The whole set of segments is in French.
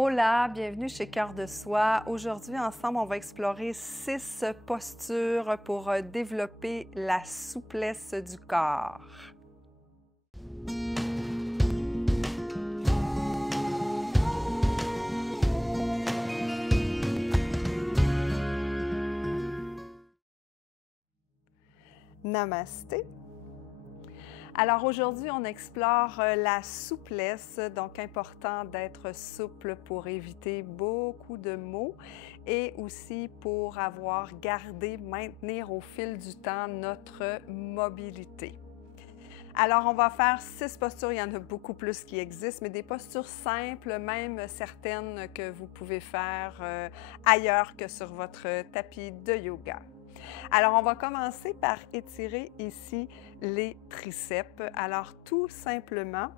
Hola, bienvenue chez Cœur de Soi. Aujourd'hui, ensemble, on va explorer 6 postures pour développer la souplesse du corps. Namasté. Alors aujourd'hui, on explore la souplesse, donc important d'être souple pour éviter beaucoup de maux et aussi pour maintenir au fil du temps notre mobilité. Alors, on va faire 6 postures, il y en a beaucoup plus qui existent, mais des postures simples, même certaines que vous pouvez faire ailleurs que sur votre tapis de yoga. Alors, on va commencer par étirer ici les triceps. Alors, tout simplement,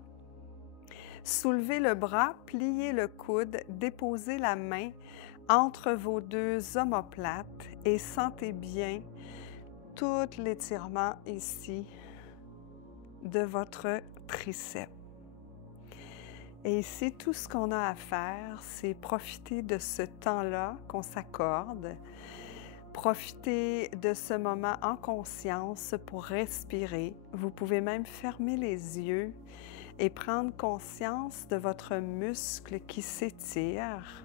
soulevez le bras, pliez le coude, déposez la main entre vos deux omoplates et sentez bien tout l'étirement ici de votre triceps. Et ici, tout ce qu'on a à faire, c'est profiter de ce temps-là qu'on s'accorde. Profitez de ce moment en conscience pour respirer. Vous pouvez même fermer les yeux et prendre conscience de votre muscle qui s'étire.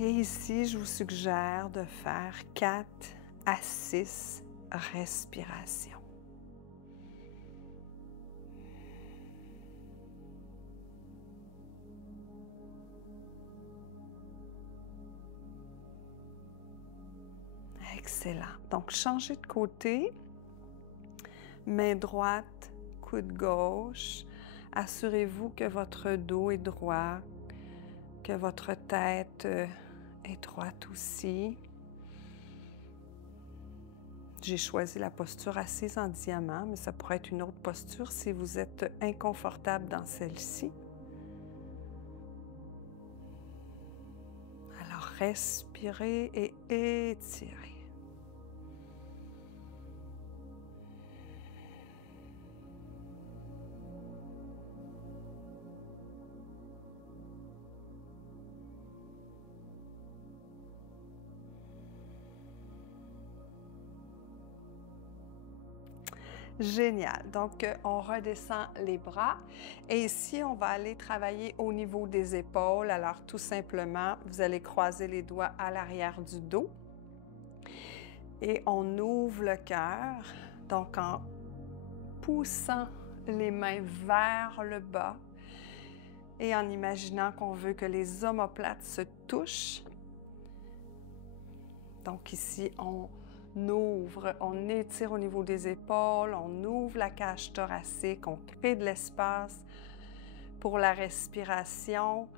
Et ici, je vous suggère de faire 4 à 6 respirations. Excellent. Donc, changez de côté. Main droite, coude gauche. Assurez-vous que votre dos est droit, que votre tête est droite aussi. J'ai choisi la posture assise en diamant, mais ça pourrait être une autre posture si vous êtes inconfortable dans celle-ci. Alors, respirez et étirez. Génial. Donc, on redescend les bras et ici, on va aller travailler au niveau des épaules. Alors, tout simplement, vous allez croiser les doigts à l'arrière du dos et on ouvre le cœur. Donc, en poussant les mains vers le bas et en imaginant qu'on veut que les omoplates se touchent. Donc, ici, on ouvre, on étire au niveau des épaules, on ouvre la cage thoracique, on crée de l'espace pour la respiration,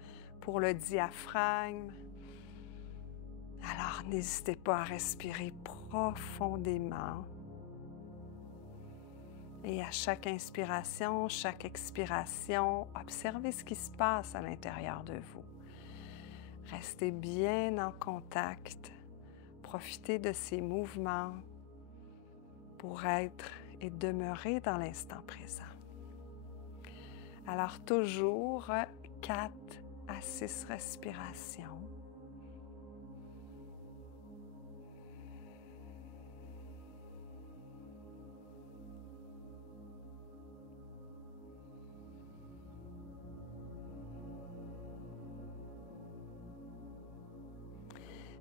pour le diaphragme. Alors, n'hésitez pas à respirer profondément. Et à chaque inspiration, chaque expiration, observez ce qui se passe à l'intérieur de vous. Restez bien en contact. Profitez de ces mouvements pour être et demeurer dans l'instant présent. Alors toujours 4 à 6 respirations.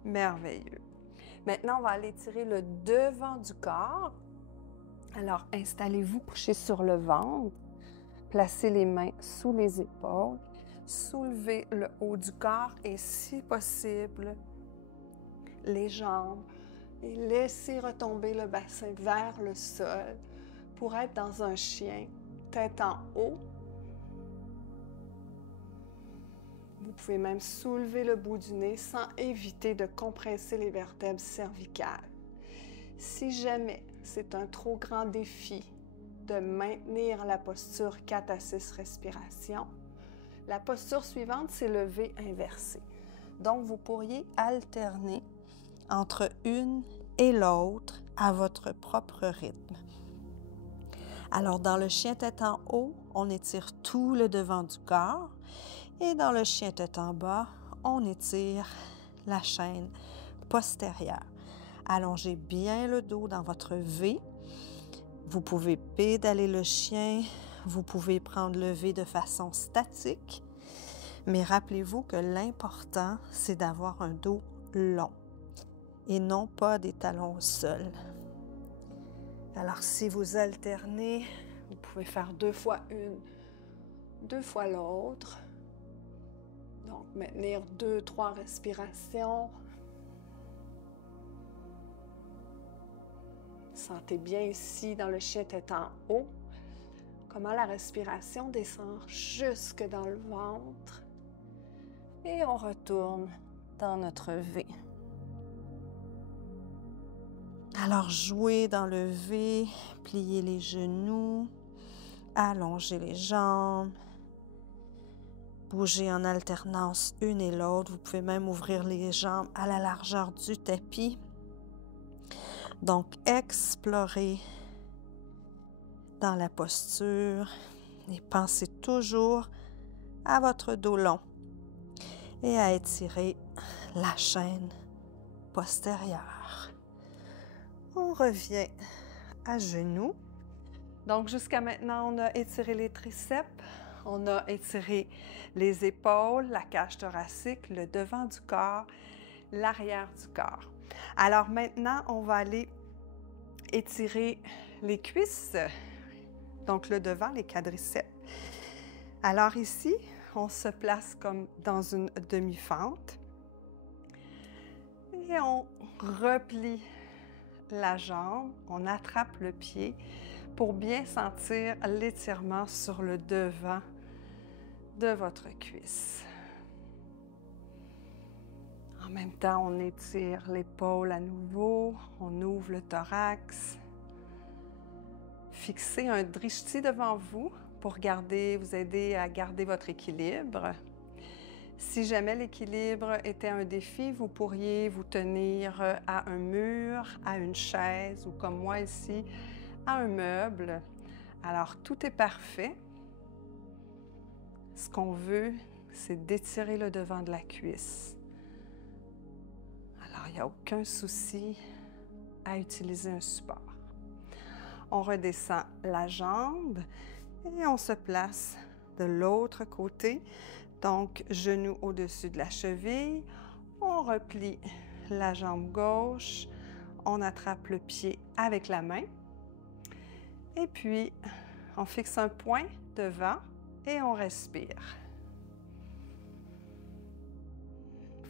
Merveilleux. Maintenant, on va aller tirer le devant du corps. Alors, installez-vous couché sur le ventre. Placez les mains sous les épaules. Soulevez le haut du corps et, si possible, les jambes. Et laissez retomber le bassin vers le sol pour être dans un chien, tête en haut. Vous pouvez même soulever le bout du nez sans éviter de compresser les vertèbres cervicales. Si jamais c'est un trop grand défi de maintenir la posture 4 à 6 respirations, la posture suivante, c'est le V inversé. Donc, vous pourriez alterner entre une et l'autre à votre propre rythme. Alors, dans le chien tête en haut, on étire tout le devant du corps Et dans le chien tête en bas, on étire la chaîne postérieure. Allongez bien le dos dans votre V. Vous pouvez pédaler le chien, vous pouvez prendre le V de façon statique, mais rappelez-vous que l'important, c'est d'avoir un dos long et non pas des talons au sol. Alors, si vous alternez, vous pouvez faire 2 fois une, 2 fois l'autre. Donc, maintenir 2-3 respirations. Sentez bien ici dans le chien tête en haut, comment la respiration descend jusque dans le ventre. Et on retourne dans notre V. Alors, jouez dans le V, pliez les genoux, allongez les jambes, bougez en alternance une et l'autre. Vous pouvez même ouvrir les jambes à la largeur du tapis. Donc, explorez dans la posture et pensez toujours à votre dos long et à étirer la chaîne postérieure. On revient à genoux. Donc, jusqu'à maintenant, on a étiré les triceps, on a étiré les épaules, la cage thoracique, le devant du corps, l'arrière du corps. Alors maintenant, on va aller étirer les cuisses, donc le devant, les quadriceps. Alors ici, on se place comme dans une demi-fente et on replie la jambe, on attrape le pied pour bien sentir l'étirement sur le devant de votre cuisse. En même temps, on étire l'épaule à nouveau, on ouvre le thorax. Fixez un drishti devant vous pour vous aider à garder votre équilibre. Si jamais l'équilibre était un défi, vous pourriez vous tenir à un mur, à une chaise ou comme moi ici, à un meuble. Alors, tout est parfait. Ce qu'on veut, c'est d'étirer le devant de la cuisse. Alors, il n'y a aucun souci à utiliser un support. On redescend la jambe et on se place de l'autre côté. Donc, genou au-dessus de la cheville. On replie la jambe gauche. On attrape le pied avec la main. Et puis, on fixe un point devant et on respire.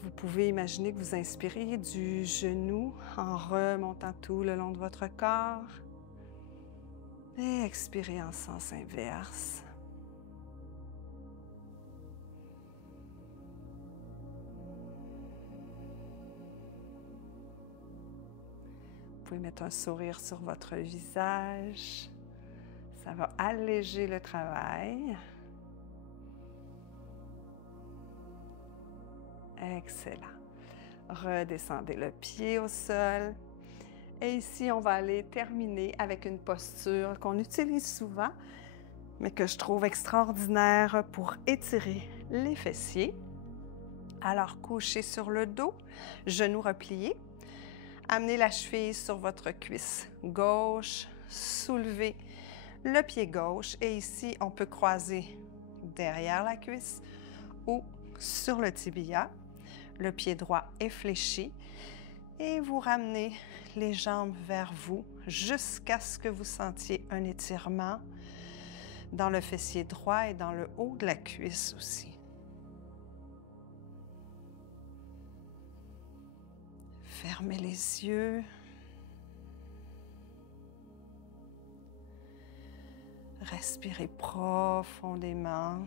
Vous pouvez imaginer que vous inspirez du genou en remontant tout le long de votre corps. Et expirez en sens inverse. Vous pouvez mettre un sourire sur votre visage. Ça va alléger le travail. Excellent. Redescendez le pied au sol. Et ici, on va aller terminer avec une posture qu'on utilise souvent, mais que je trouve extraordinaire pour étirer les fessiers. Alors, couchez sur le dos, genoux repliés. Amenez la cheville sur votre cuisse gauche, soulevez le pied gauche et ici, on peut croiser derrière la cuisse ou sur le tibia. Le pied droit est fléchi et vous ramenez les jambes vers vous jusqu'à ce que vous sentiez un étirement dans le fessier droit et dans le haut de la cuisse aussi. Fermez les yeux. Respirez profondément.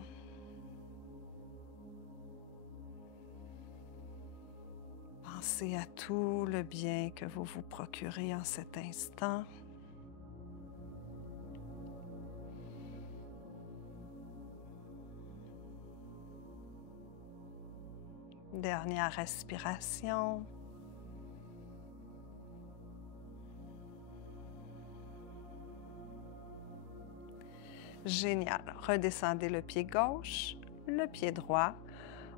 Pensez à tout le bien que vous vous procurez en cet instant. Dernière respiration. Génial. Redescendez le pied gauche, le pied droit.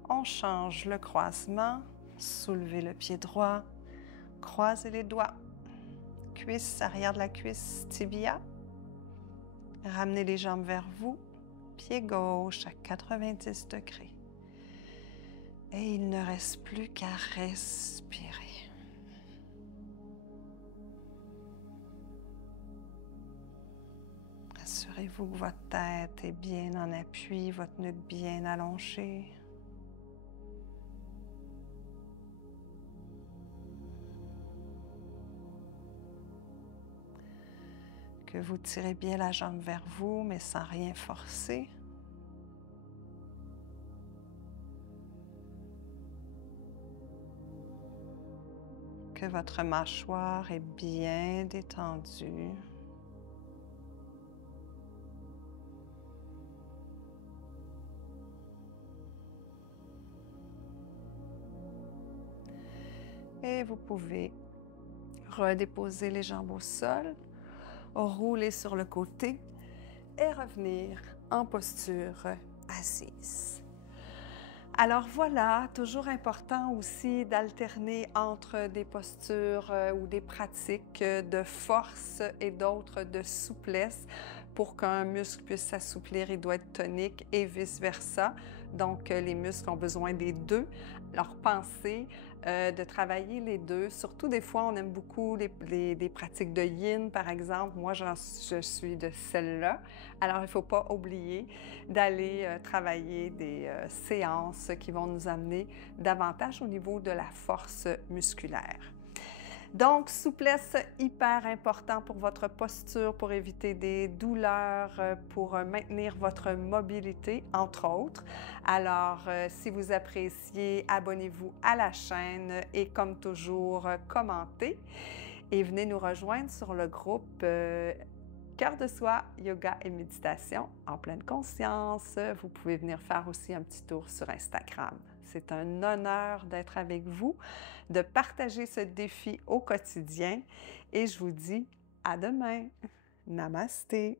On change le croisement. Soulevez le pied droit. Croisez les doigts. Cuisse, arrière de la cuisse, tibia. Ramenez les jambes vers vous. Pied gauche à 90 degrés. Et il ne reste plus qu'à respirer. Assurez-vous que votre tête est bien en appui, votre nuque bien allongée. Que vous tirez bien la jambe vers vous, mais sans rien forcer. Que votre mâchoire est bien détendue. Et vous pouvez redéposer les jambes au sol, rouler sur le côté et revenir en posture assise. Alors voilà, toujours important aussi d'alterner entre des postures ou des pratiques de force et d'autres de souplesse. Pour qu'un muscle puisse s'assouplir, il doit être tonique et vice-versa. Donc, les muscles ont besoin des deux. Alors, pensez de travailler les deux. Surtout, des fois, on aime beaucoup des pratiques de yin, par exemple. Moi, je suis de celle-là. Alors, il ne faut pas oublier d'aller travailler des séances qui vont nous amener davantage au niveau de la force musculaire. Donc, souplesse hyper important pour votre posture, pour éviter des douleurs, pour maintenir votre mobilité, entre autres. Alors, si vous appréciez, abonnez-vous à la chaîne et comme toujours, commentez. Et venez nous rejoindre sur le groupe Cœur de soi, yoga et méditation en pleine conscience. Vous pouvez venir faire aussi un petit tour sur Instagram. C'est un honneur d'être avec vous, de partager ce défi au quotidien et je vous dis à demain. Namasté.